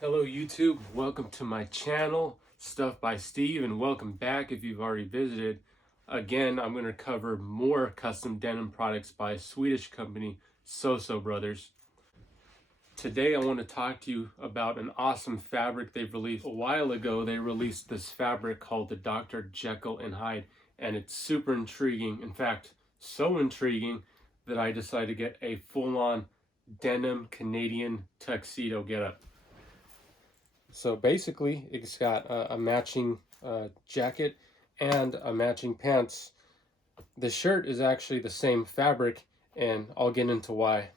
Hello YouTube, welcome to my channel, Stuff by Steve, and welcome back if you've already visited. Again, I'm going to cover more custom denim products by a Swedish company, SoSo Brothers. Today I want to talk to you about an awesome fabric they've released. A while ago they released this fabric called the Dr. Jekyll and Hyde, and it's super intriguing. In fact, so intriguing that I decided to get a full-on denim Canadian tuxedo getup. So basically, it's got a matching jacket and a matching pants. The shirt is actually the same fabric, and I'll get into why.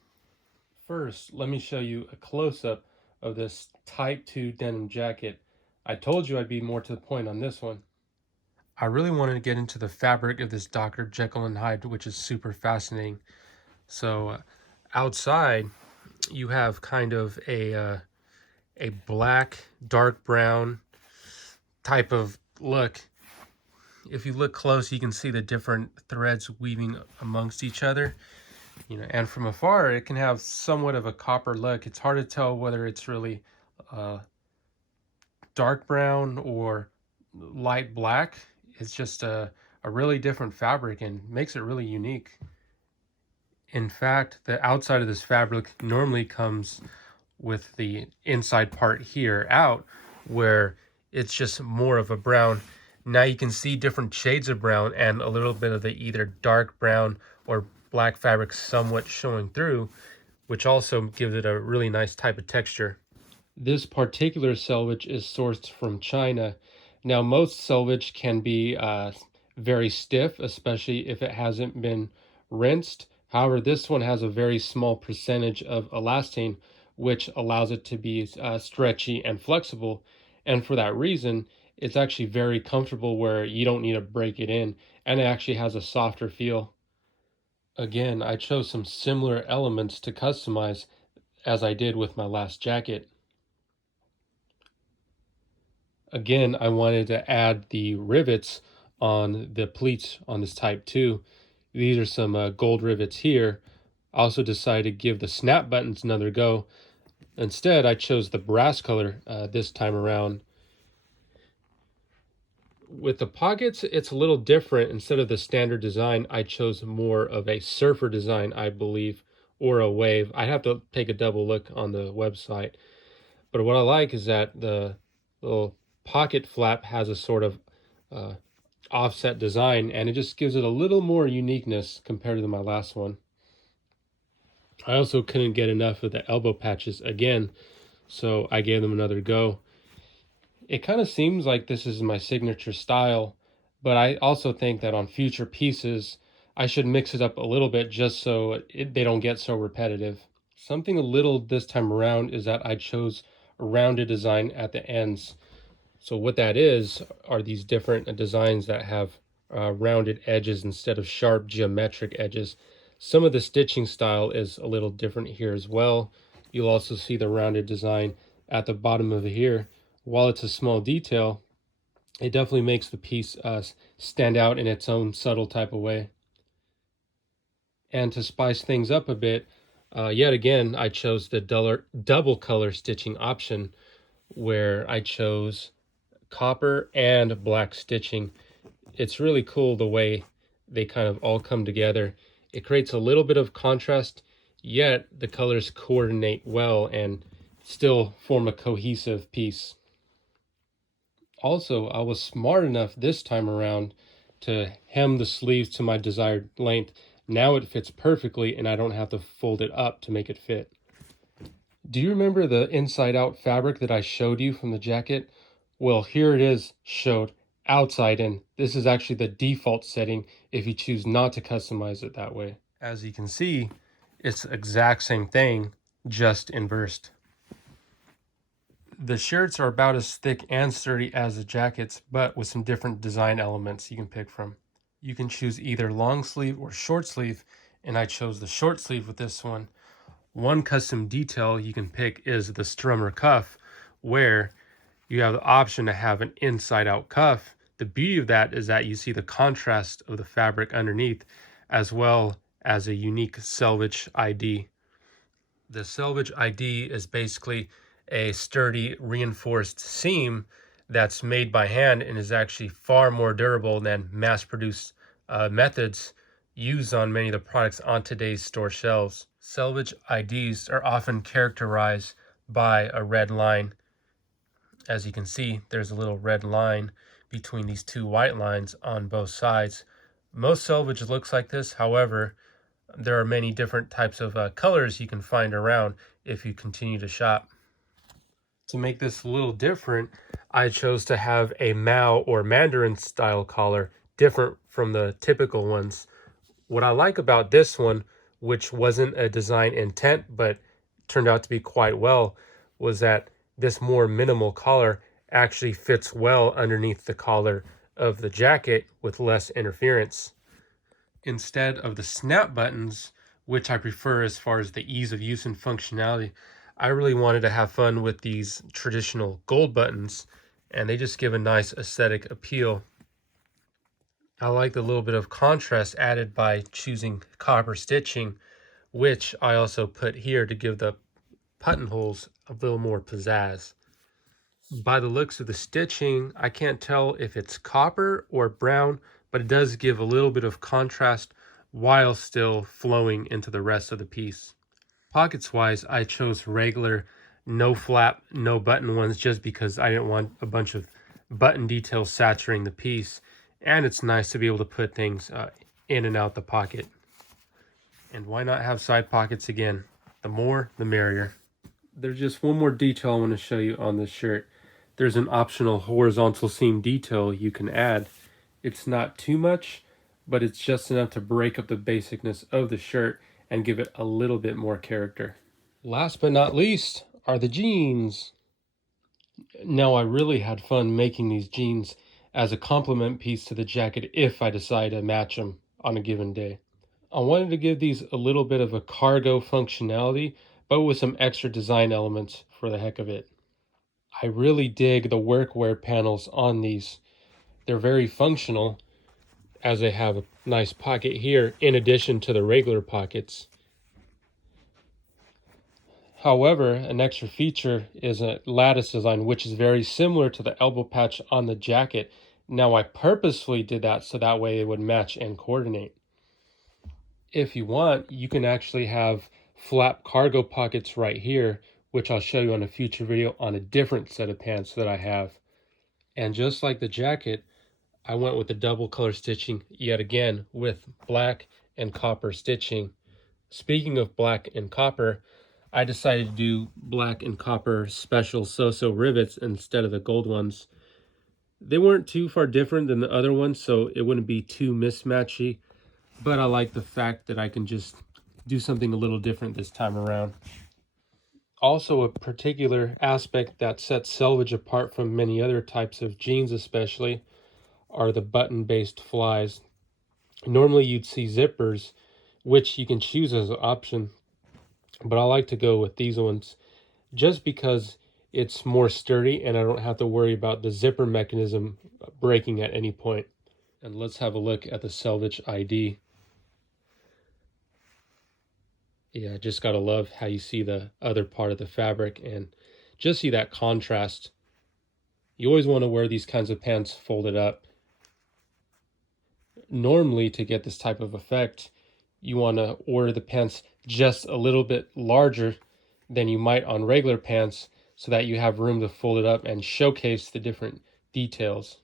First, let me show you a close-up of this Type 2 denim jacket. I told you I'd be more to the point on this one. I really wanted to get into the fabric of this Dr. Jekyll and Hyde, which is super fascinating. So outside, you have kind of a black, dark brown type of look. If you look close, you can see the different threads weaving amongst each other. And from afar, it can have somewhat of a copper look. It's hard to tell whether it's really dark brown or light black. It's just a really different fabric and makes it really unique. In fact, the outside of this fabric normally comes with the inside part here out, where it's just more of a brown. Now you can see different shades of brown and a little bit of the either dark brown or black fabric somewhat showing through, which also gives it a really nice type of texture. This particular selvage is sourced from China. Now most selvage can be very stiff, especially if it hasn't been rinsed. However, this one has a very small percentage of elastane, which allows it to be stretchy and flexible. And for that reason, it's actually very comfortable where you don't need to break it in, and it actually has a softer feel. Again, I chose some similar elements to customize as I did with my last jacket. Again, I wanted to add the rivets on the pleats on this Type 2. These are some gold rivets here. I also decided to give the snap buttons another go. Instead, I chose the brass color this time around. With the pockets, it's a little different. Instead of the standard design, I chose more of a surfer design, I believe, or a wave. I'd have to take a double look on the website. But what I like is that the little pocket flap has a sort of offset design, and it just gives it a little more uniqueness compared to my last one. I also couldn't get enough of the elbow patches again, so I gave them another go. It kind of seems like this is my signature style, but I also think that on future pieces, I should mix it up a little bit just so they don't get so repetitive. Something a little this time around is that I chose a rounded design at the ends. So what that is are these different designs that have rounded edges instead of sharp geometric edges. Some of the stitching style is a little different here as well. You'll also see the rounded design at the bottom of here. While it's a small detail, it definitely makes the piece stand out in its own subtle type of way. And to spice things up a bit, yet again, I chose the double color stitching option, where I chose copper and black stitching. It's really cool the way they kind of all come together. It creates a little bit of contrast, yet the colors coordinate well and still form a cohesive piece. Also, I was smart enough this time around to hem the sleeves to my desired length. Now it fits perfectly and I don't have to fold it up to make it fit. Do you remember the inside out fabric that I showed you from the jacket? Well, here it is showed outside in. This is actually the default setting if you choose not to customize it that way. As you can see, it's the exact same thing, just inversed. The shirts are about as thick and sturdy as the jackets, but with some different design elements you can pick from. You can choose either long sleeve or short sleeve, and I chose the short sleeve with this one. One custom detail you can pick is the strummer cuff, where you have the option to have an inside out cuff. The beauty of that is that you see the contrast of the fabric underneath, as well as a unique Selvedge ID. The Selvedge ID is basically a sturdy reinforced seam that's made by hand and is actually far more durable than mass-produced methods used on many of the products on today's store shelves. Selvedge IDs are often characterized by a red line. As you can see, there's a little red line between these two white lines on both sides. Most selvage looks like this. However, there are many different types of colors you can find around if you continue to shop. To make this a little different, I chose to have a Mao or Mandarin style collar, different from the typical ones. What I like about this one, which wasn't a design intent but turned out to be quite well, was that this more minimal collar actually fits well underneath the collar of the jacket with less interference. Instead of the snap buttons, which I prefer as far as the ease of use and functionality, I really wanted to have fun with these traditional gold buttons, and they just give a nice aesthetic appeal. I like the little bit of contrast added by choosing copper stitching, which I also put here to give the buttonholes a little more pizzazz. By the looks of the stitching, I can't tell if it's copper or brown, but it does give a little bit of contrast while still flowing into the rest of the piece. Pockets wise, I chose regular no flap, no button ones just because I didn't want a bunch of button details saturating the piece, and it's nice to be able to put things in and out the pocket. And why not have side pockets again? The more, the merrier. There's just one more detail I want to show you on this shirt. There's an optional horizontal seam detail you can add. It's not too much, but it's just enough to break up the basicness of the shirt and give it a little bit more character. Last but not least are the jeans. Now, I really had fun making these jeans as a complement piece to the jacket if I decide to match them on a given day. I wanted to give these a little bit of a cargo functionality, but with some extra design elements for the heck of it. I really dig the workwear panels on these. They're very functional, as they have a nice pocket here in addition to the regular pockets. However, an extra feature is a lattice design, which is very similar to the elbow patch on the jacket. Now, I purposefully did that so that way it would match and coordinate. If you want, you can actually have flap cargo pockets right here, which I'll show you on a future video on a different set of pants that I have. And just like the jacket, I went with the double color stitching yet again with black and copper stitching. Speaking of black and copper, I decided to do black and copper special SoSo rivets instead of the gold ones. They weren't too far different than the other ones, so it wouldn't be too mismatchy, but I like the fact that I can just do something a little different this time around. Also, a particular aspect that sets Selvedge apart from many other types of jeans especially are the button-based flies. Normally you'd see zippers, which you can choose as an option, but I like to go with these ones just because it's more sturdy and I don't have to worry about the zipper mechanism breaking at any point. And let's have a look at the Selvedge ID. Yeah, just gotta love how you see the other part of the fabric and just see that contrast. You always want to wear these kinds of pants folded up. Normally, to get this type of effect, you want to order the pants just a little bit larger than you might on regular pants so that you have room to fold it up and showcase the different details.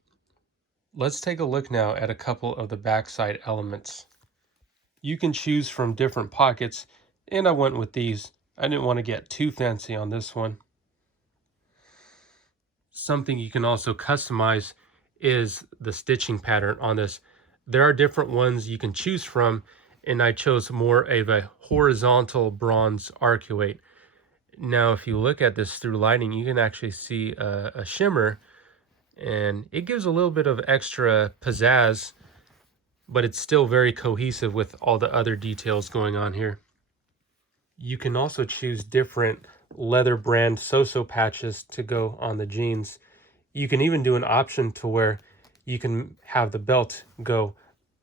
Let's take a look now at a couple of the backside elements. You can choose from different pockets, and I went with these. I didn't want to get too fancy on this one. Something you can also customize is the stitching pattern on this. There are different ones you can choose from, and I chose more of a horizontal bronze arcuate. Now, if you look at this through lighting, you can actually see a shimmer, and it gives a little bit of extra pizzazz, but it's still very cohesive with all the other details going on here. You can also choose different leather brand SoSo patches to go on the jeans. You can even do an option to where you can have the belt go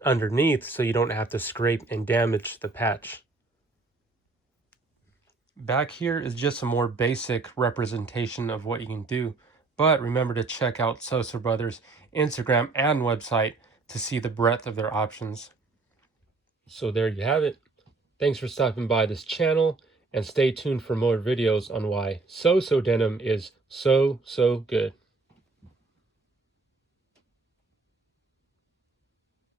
underneath so you don't have to scrape and damage the patch. Back here is just a more basic representation of what you can do, but remember to check out SoSo Brothers Instagram and website to see the breadth of their options. So there you have it. Thanks for stopping by this channel, and stay tuned for more videos on why SoSo Denim is so good.